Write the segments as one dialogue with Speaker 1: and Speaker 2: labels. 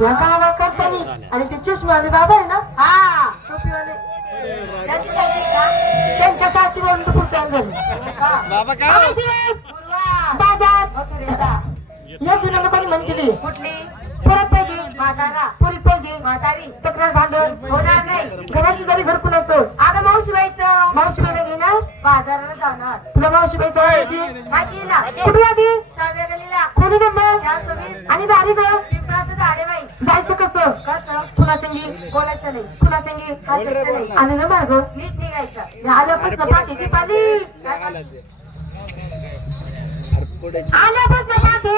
Speaker 1: या गावा करतानी आणि ते चष्मावाले बाबा आहे ना
Speaker 2: हा
Speaker 1: टोपीवाले
Speaker 2: का?
Speaker 1: त्यांच्यासाठी म्हणून टुपूर तयार झाली
Speaker 2: का?
Speaker 3: बाबा
Speaker 1: काय दिवस. बाजार. या जुन्या लोकांनी म्हण केली
Speaker 2: कुठली
Speaker 1: परत पाहिजे
Speaker 2: म्हातारा
Speaker 1: पोलीस पाहिजे
Speaker 2: म्हातारी
Speaker 1: तक्रार भांडण
Speaker 2: होणार नाही
Speaker 1: घराची झाली घर कुणाचं
Speaker 2: अगं मावशीबाईचं
Speaker 1: मावशी बाईला घेणार
Speaker 2: बाजाराला जाणार
Speaker 1: तुला मावशी बाईचं माहिती
Speaker 2: माहिती ना
Speaker 1: कुठे आधी
Speaker 2: सहाव्या गलीला
Speaker 1: कोणी नंबर
Speaker 2: चारशे वीस
Speaker 1: आणि दारी ग
Speaker 2: बाई?
Speaker 1: जायचं कसं?
Speaker 2: कसं?
Speaker 1: तुला संगी
Speaker 2: बोलायचं नाही.
Speaker 1: तुला संगी
Speaker 2: हसायचं नाही.
Speaker 1: आणि ना. मार्ग
Speaker 2: नीट निघायचं.
Speaker 1: आल्यापासून पाहते ती पाली? आल्यापासून पाहते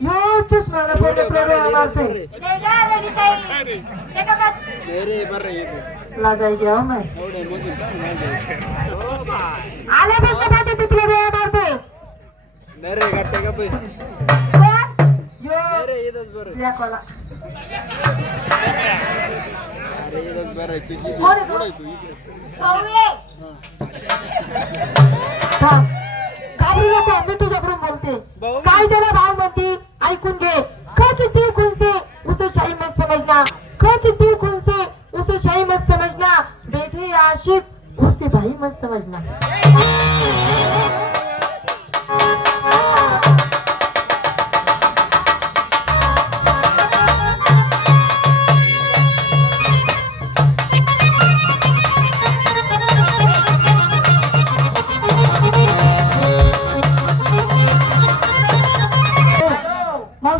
Speaker 1: यो चष्माला पोरं तुला डोळा मारतोय लाजाई घ्या हो. आल्यापासून पाहते ती तुला डोळा मारतोय
Speaker 2: कोण
Speaker 1: आहे तो?
Speaker 2: पाहुणे.
Speaker 1: थांब. घाबरू नको मी तुझ्याकडून बोलते. काय त्याला भाव म्हणते? ऐकून घे. क किती खुनसे उसे शाही मत समझना क किती खुनसे उसे शाही मत समझना बैठे आशिक उसे भाई मत समझना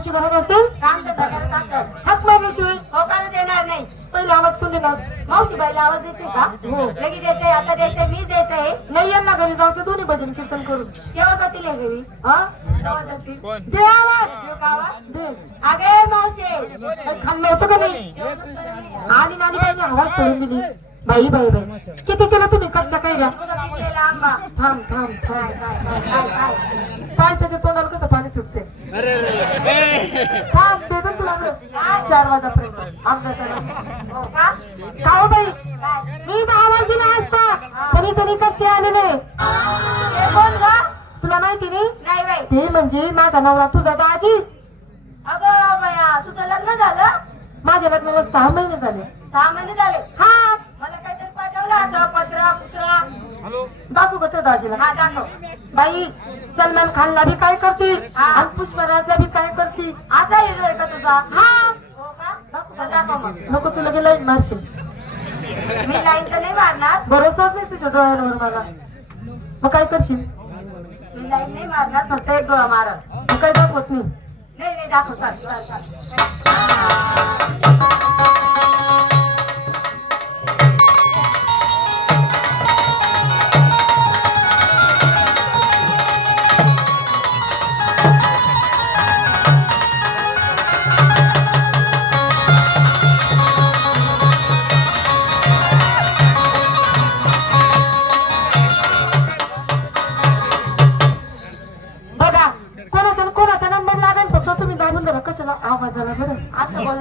Speaker 1: मावशी घरात असेल?
Speaker 2: काम धंदा करत असेल.
Speaker 1: हात मारल्याशिवाय
Speaker 2: होकार देणार नाही.
Speaker 1: पहिला आवाज कोण देणार?
Speaker 2: मावशी बाईला आवाज द्यायचे का?
Speaker 1: हो.
Speaker 2: लगेच द्यायचंय आता द्यायचंय मीच द्यायचंय
Speaker 1: नाही यांना घरी जाऊ ते दोन्ही भजन कीर्तन करून.
Speaker 2: केव्हा जातील हे घरी?
Speaker 1: हा
Speaker 2: केव्हा जातील?
Speaker 1: दे आवाज.
Speaker 2: देऊ का आवाज?
Speaker 1: दे.
Speaker 2: अगे मावशे.
Speaker 1: काही खाल्लं होतं का नाही. आणि नानी बाईने आवाज सोडून दिली. बाई बाई बाई. किती केलं तुम्ही? कच्च्या कैऱ्या? थांब थांब
Speaker 2: काय
Speaker 1: थांब.
Speaker 2: काय
Speaker 1: त्याच्या तोंडाला सुटते.
Speaker 3: अरे अरे ए.
Speaker 1: थांब भेटून तुला. चार वाजेपर्यंत. आंब्याचा रस.
Speaker 2: हो. का
Speaker 1: हो बाई? मी तर आवाज दिला असता तरी. तरी करते आलेले. तुला माहिती नाही? ते म्हणजे माझा नवरा तुझा दाजी
Speaker 2: अगं बया तुझं लग्न झालं?
Speaker 1: माझ्या लग्नाला सहा महिने झाले.
Speaker 2: सहा महिने झाले?
Speaker 1: हा.
Speaker 2: मला काहीतरी पाठवलं असं पत्र पुत्र
Speaker 1: दाखवू का त्या दाजीला.
Speaker 2: हा दाखव
Speaker 1: बाई सलमान खानला बी काय करते?
Speaker 2: हा.
Speaker 1: आणि पुष्पराजला बी काय करते?
Speaker 2: असा हिरो आहे का तुझा?
Speaker 1: हा.
Speaker 2: हो का? दाखव दाखव मग.
Speaker 1: नको तुला गेला मारशील.
Speaker 2: मी लाईन तर नाही मारणार.
Speaker 1: भरोसाच नाही तुझ्या डोळ्यांवर मला. मग काय करशील?
Speaker 2: मी लाईन नाही मारणार फक्त एक डोळा मारत
Speaker 1: मग काय दाखवत नाही?
Speaker 2: नाही नाही दाखव चाल चाल चाल.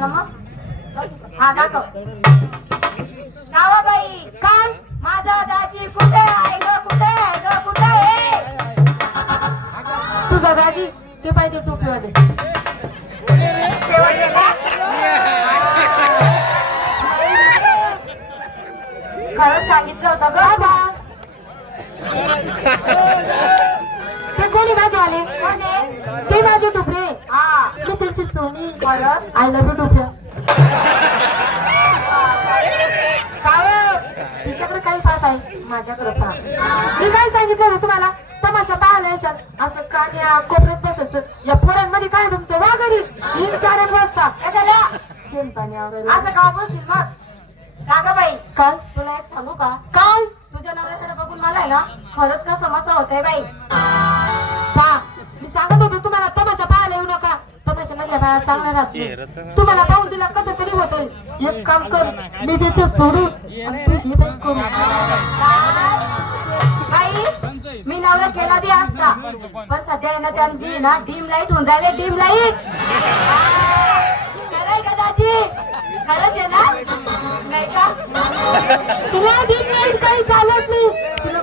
Speaker 2: ना मग हा दाखव. बाई
Speaker 1: काय
Speaker 2: माझा दाजी कुठे आहे ग कुठे आहे ग कुठे आहे?
Speaker 1: तुझा दाजी ते पाहिजे टोपीवाले सोनी आय लव्ह यू काय तिच्याकडे काही पाहत आहे माझ्याकडे पहा मी काय सांगितलं होतं तुम्हाला? तमाशा पाहायला येशाल. असं कान्या कोपऱ्यात बसायचं. या पोरांमध्ये काय तुमचं? वा घरी. तीन चार वाजता.
Speaker 2: कशाला?
Speaker 1: शेण पाणी आवरायला
Speaker 2: असं का बोलशील मग? का ग बाई
Speaker 1: काय?
Speaker 2: तुला एक सांगू का?
Speaker 1: काय?
Speaker 2: तुझ्या नवऱ्याकडे बघून मला आहे ना खरंच का समस्या होते बाई.
Speaker 1: पहा मी सांगत होतो तुम्हाला तमाशा पाहायला येऊ नका. तमाशा मधल्या चांगल्या राहत. तुम्हाला पाहून तिला कसं तरी होत एक काम कर मी देते सोडून आणि तू घे बाई करून.
Speaker 2: बाई मी नवरा केला बी असता. पण सध्या ना त्यांनी ना डीम लाइट होऊन जायले डीम लाइट खरंय का दाजी? खरंच आहे ना? नाही का?
Speaker 1: तुला डीप लाइट काही चालत नाही. तुला